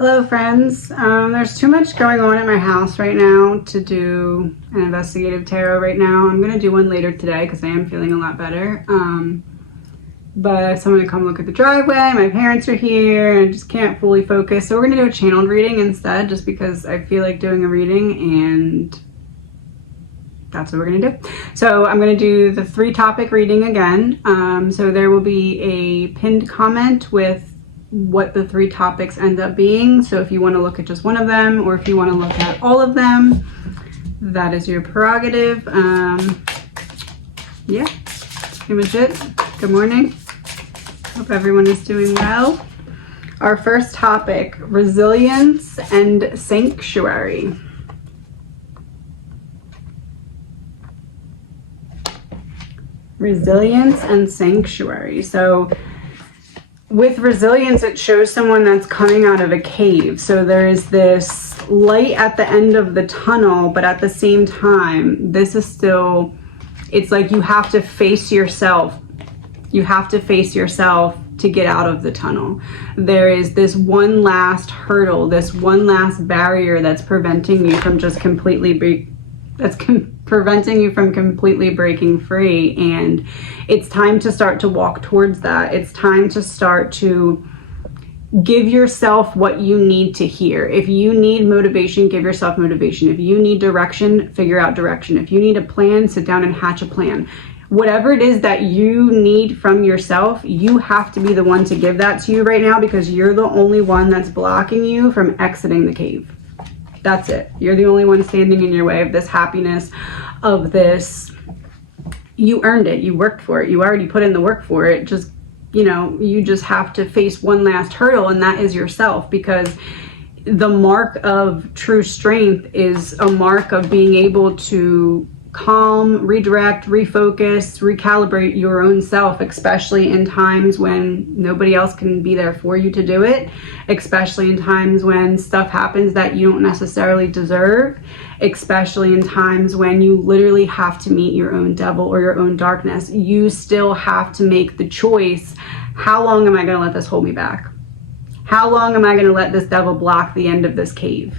Hello friends. There's too much going on at my house right now to do an investigative tarot right now. I'm going to do one later today because I am feeling a lot better. But someone to come look at the driveway. My parents are here and I just can't fully focus. So we're going to do a channeled reading instead just because I feel like doing a reading and that's what we're going to do. So I'm going to do the 3-topic reading again. So there will be a pinned comment with what the 3 topics end up being. So if you want to look at just one of them or if you want to look at all of them, that is your prerogative. Yeah, that's pretty much it. Good morning. Hope everyone is doing well. Our first topic, resilience and sanctuary. Resilience and sanctuary. So with resilience, it shows someone that's coming out of a cave. So there is this light at the end of the tunnel, but at the same time, this is still, it's like you have to face yourself. You have to face yourself to get out of the tunnel. There is this one last hurdle, this one last barrier that's preventing you from just completely preventing you from completely breaking free, and it's time to start to walk towards that. It's time to start to give yourself what you need to hear. If you need motivation, give yourself motivation. If you need direction, figure out direction. If you need a plan, sit down and hatch a plan. Whatever it is that you need from yourself, you have to be the one to give that to you right now, because you're the only one that's blocking you from exiting the cave. That's it. You're the only one standing in your way of this happiness, of this. You earned it. You worked for it. You already put in the work for it. Just, you know, you just have to face one last hurdle, and that is yourself, because the mark of true strength is a mark of being able to calm, redirect, refocus, recalibrate your own self, especially in times when nobody else can be there for you to do it, especially in times when stuff happens that you don't necessarily deserve, especially in times when you literally have to meet your own devil or your own darkness. You still have to make the choice. How long am I going to let this hold me back? How long am I going to let this devil block the end of this cave?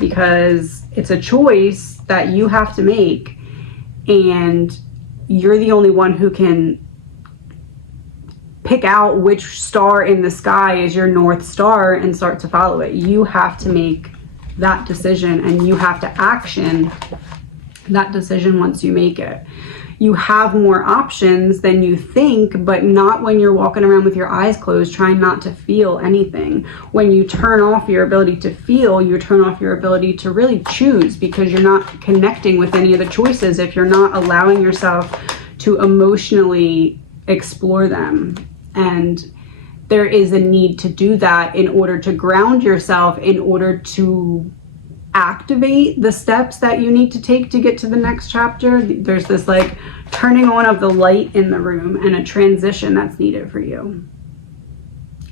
Because it's a choice that you have to make, and you're the only one who can pick out which star in the sky is your North Star and start to follow it. You have to make that decision, and you have to action that decision once you make it. You have more options than you think, but not when you're walking around with your eyes closed trying not to feel anything. When you turn off your ability to feel, you turn off your ability to really choose, because you're not connecting with any of the choices if you're not allowing yourself to emotionally explore them. And there is a need to do that in order to ground yourself, in order to activate the steps that you need to take to get to the next chapter. There's this like turning on of the light in the room and a transition that's needed for you.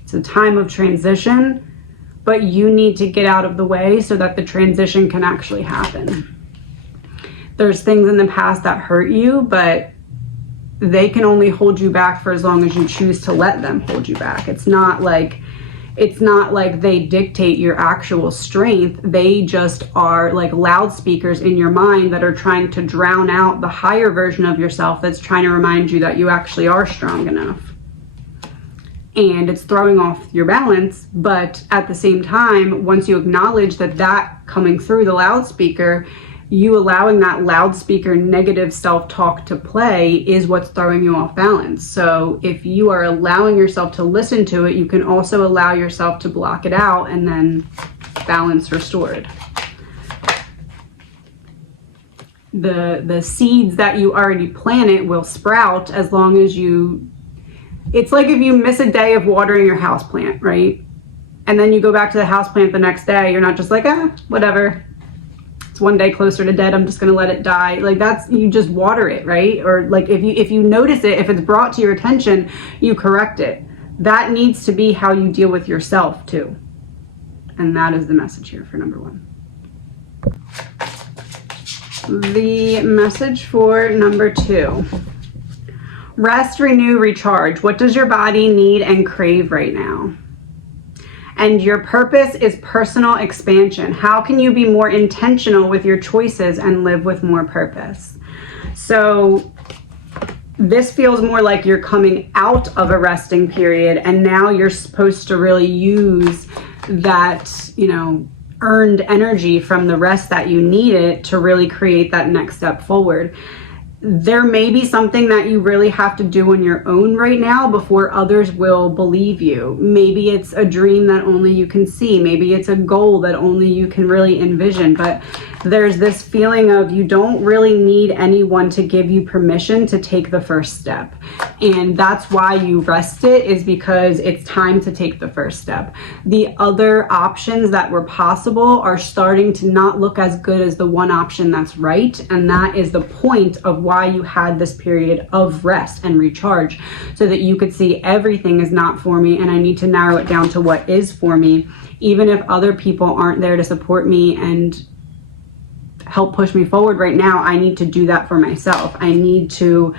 It's a time of transition, but you need to get out of the way so that the transition can actually happen. There's things in the past that hurt you, but they can only hold you back for as long as you choose to let them hold you back. It's not like they dictate your actual strength. They just are like loudspeakers in your mind that are trying to drown out the higher version of yourself that's trying to remind you that you actually are strong enough. And it's throwing off your balance, but at the same time, once you acknowledge that coming through the loudspeaker, you allowing that loudspeaker negative self-talk to play is what's throwing you off balance. So if you are allowing yourself to listen to it, you can also allow yourself to block it out, and then balance restored. The seeds that you already planted will sprout as long as you, it's like if you miss a day of watering your houseplant, right? And then you go back to the houseplant the next day, you're not just like, whatever. It's one day closer to dead, I'm just gonna let it die. Like that's, you just water it, right? Or like if you notice it, if it's brought to your attention, you correct it. That needs to be how you deal with yourself too. And that is the message here for number 1. The message for number 2. Rest, renew, recharge. What does your body need and crave right now? And your purpose is personal expansion. How can you be more intentional with your choices and live with more purpose? So this feels more like you're coming out of a resting period, and now you're supposed to really use that, earned energy from the rest that you needed to really create that next step forward. There may be something that you really have to do on your own right now before others will believe you. Maybe it's a dream that only you can see. Maybe it's a goal that only you can really envision. But there's this feeling of you don't really need anyone to give you permission to take the first step. And that's why you rest it, is because it's time to take the first step. The other options that were possible are starting to not look as good as the one option that's right. And that is the point of why you had this period of rest and recharge, so that you could see everything is not for me and I need to narrow it down to what is for me. Even if other people aren't there to support me and help push me forward right now, I need to do that for myself. I need to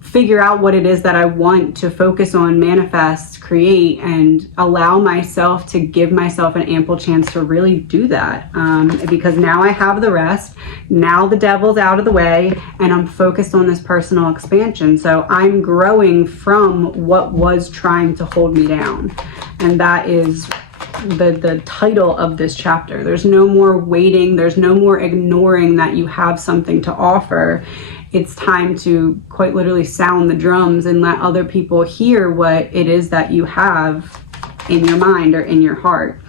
figure out what it is that I want to focus on, manifest, create, and allow myself to give myself an ample chance to really do that. Because now I have the rest, now the devil's out of the way, and I'm focused on this personal expansion. So I'm growing from what was trying to hold me down. And that is the title of this chapter. There's no more waiting. There's no more ignoring that you have something to offer. It's time to quite literally sound the drums and let other people hear what it is that you have in your mind or in your heart.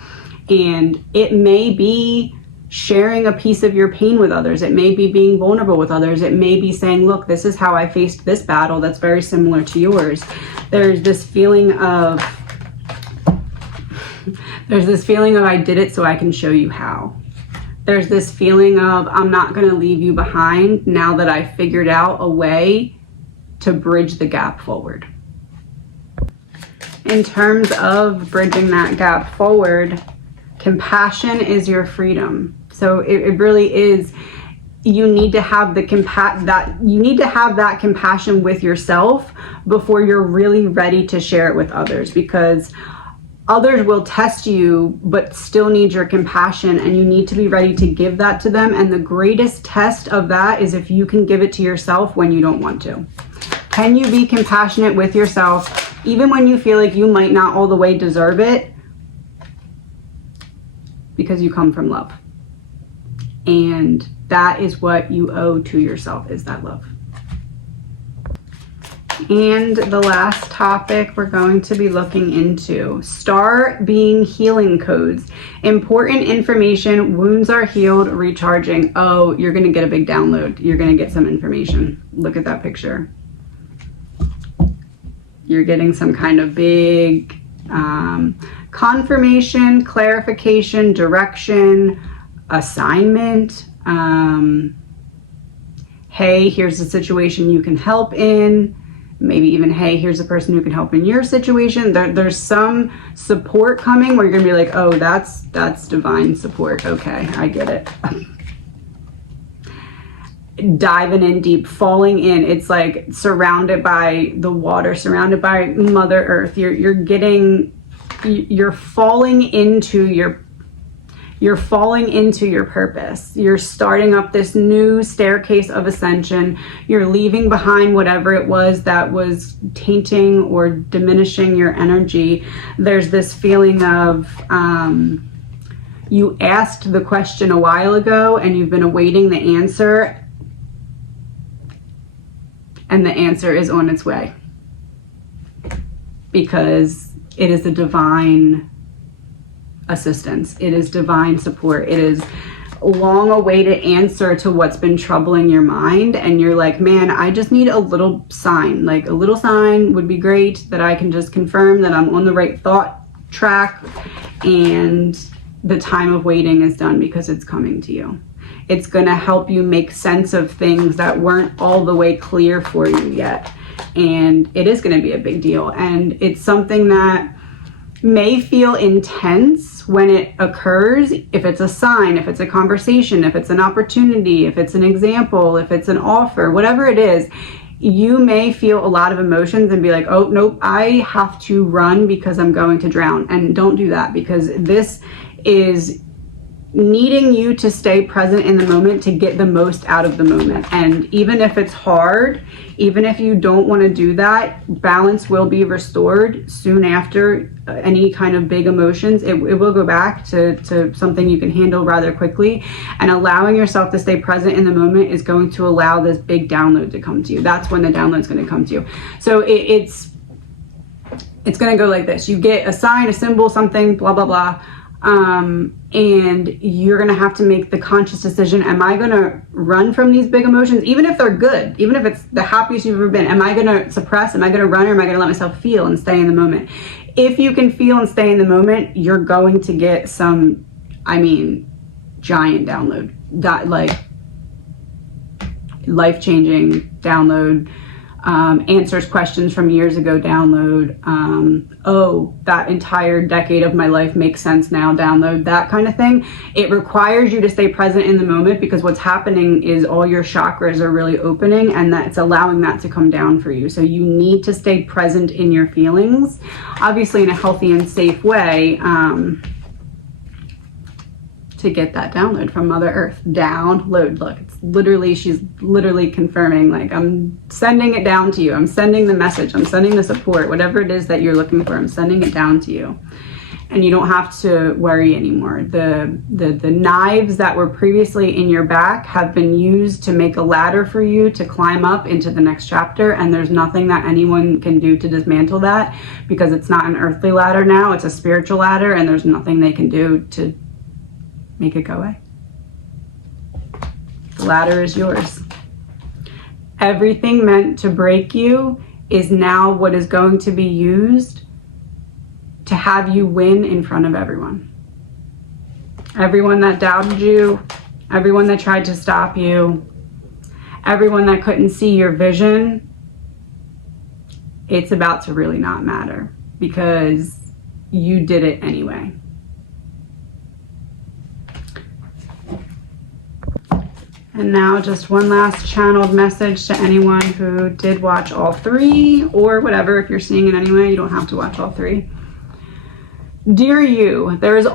And it may be sharing a piece of your pain with others. It may be being vulnerable with others. It may be saying, look, this is how I faced this battle that's very similar to yours. There's this feeling of I did it so I can show you how. There's this feeling of I'm not going to leave you behind now that I figured out a way to bridge the gap forward. In terms of bridging that gap forward, compassion is your freedom. So it really is. You need to have that compassion with yourself before you're really ready to share it with others, because others will test you but still need your compassion, and you need to be ready to give that to them. And the greatest test of that is if you can give it to yourself when you don't want to. Can you be compassionate with yourself even when you feel like you might not all the way deserve it, because you come from love? And that is what you owe to yourself, is that love. And the last topic we're going to be looking into, start being healing codes. Important information, wounds are healed, recharging. Oh, you're going to get a big download. You're going to get some information. Look at that picture. You're getting some kind of big confirmation, clarification, direction, assignment. Hey, here's a situation you can help in. Maybe even, hey, here's a person who can help in your situation. There's some support coming where you're gonna be like, oh, that's divine support. Okay, I get it. Diving in deep, falling in. It's like surrounded by the water, surrounded by Mother Earth. You're falling into your purpose. You're starting up this new staircase of ascension. You're leaving behind whatever it was that was tainting or diminishing your energy. There's this feeling of you asked the question a while ago and you've been awaiting the answer, and the answer is on its way, because it is a divine assistance. It is divine support. It is a long-awaited answer to what's been troubling your mind, and you're like, man, I just need a little sign. Like a little sign would be great, that I can just confirm that I'm on the right thought track, and the time of waiting is done, because it's coming to you. It's going to help you make sense of things that weren't all the way clear for you yet, and it is going to be a big deal. And it's something that may feel intense when it occurs. If it's a sign, if it's a conversation, if it's an opportunity, if it's an example, if it's an offer, whatever it is, you may feel a lot of emotions and be like, oh, nope, I have to run because I'm going to drown. And don't do that, because this is needing you to stay present in the moment to get the most out of the moment. And even if it's hard, even if you don't want to do that, balance will be restored soon after any kind of big emotions. It will go back to something you can handle rather quickly. And allowing yourself to stay present in the moment is going to allow this big download to come to you. That's when the download's going to come to you. So it's going to go like this. You get a sign, a symbol, something, blah, blah, blah. And you're going to have to make the conscious decision. Am I going to run from these big emotions? Even if they're good, even if it's the happiest you've ever been, am I going to suppress? Am I going to run, or am I going to let myself feel and stay in the moment? If you can feel and stay in the moment, you're going to get some, giant download, like life-changing download. Answers questions from years ago download. Oh, that entire decade of my life makes sense now download, that kind of thing. It requires you to stay present in the moment, because what's happening is all your chakras are really opening, and that's allowing that to come down for you. So you need to stay present in your feelings, obviously in a healthy and safe way, to get that download from Mother Earth. Download. Look, it's literally, she's literally confirming, like, I'm sending it down to you. I'm sending the message. I'm sending the support. Whatever it is that you're looking for, I'm sending it down to you. And you don't have to worry anymore. The knives that were previously in your back have been used to make a ladder for you to climb up into the next chapter. And there's nothing that anyone can do to dismantle that, because it's not an earthly ladder now. It's a spiritual ladder, and there's nothing they can do to make it go away. The ladder is yours. Everything meant to break you is now what is going to be used to have you win in front of everyone. Everyone that doubted you, everyone that tried to stop you, everyone that couldn't see your vision, it's about to really not matter, because you did it anyway. And now just one last channeled message to anyone who did watch all three, or whatever. If you're seeing it anyway, you don't have to watch all three. Dear you, there is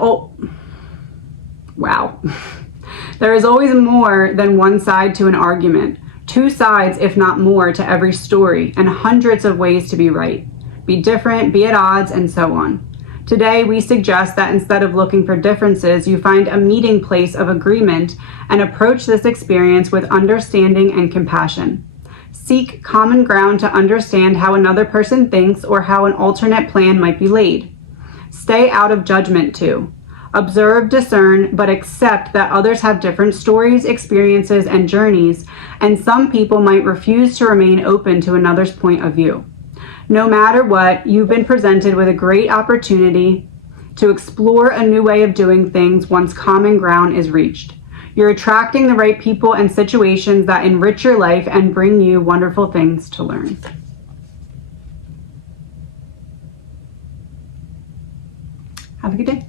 there is always more than one side to an argument. Two sides, if not more, to every story, and hundreds of ways to be right, be different, be at odds, and so on. Today, we suggest that instead of looking for differences, you find a meeting place of agreement and approach this experience with understanding and compassion. Seek common ground to understand how another person thinks, or how an alternate plan might be laid. Stay out of judgment too. Observe, discern, but accept that others have different stories, experiences, and journeys, and some people might refuse to remain open to another's point of view. No matter what, you've been presented with a great opportunity to explore a new way of doing things once common ground is reached. You're attracting the right people and situations that enrich your life and bring you wonderful things to learn. Have a good day.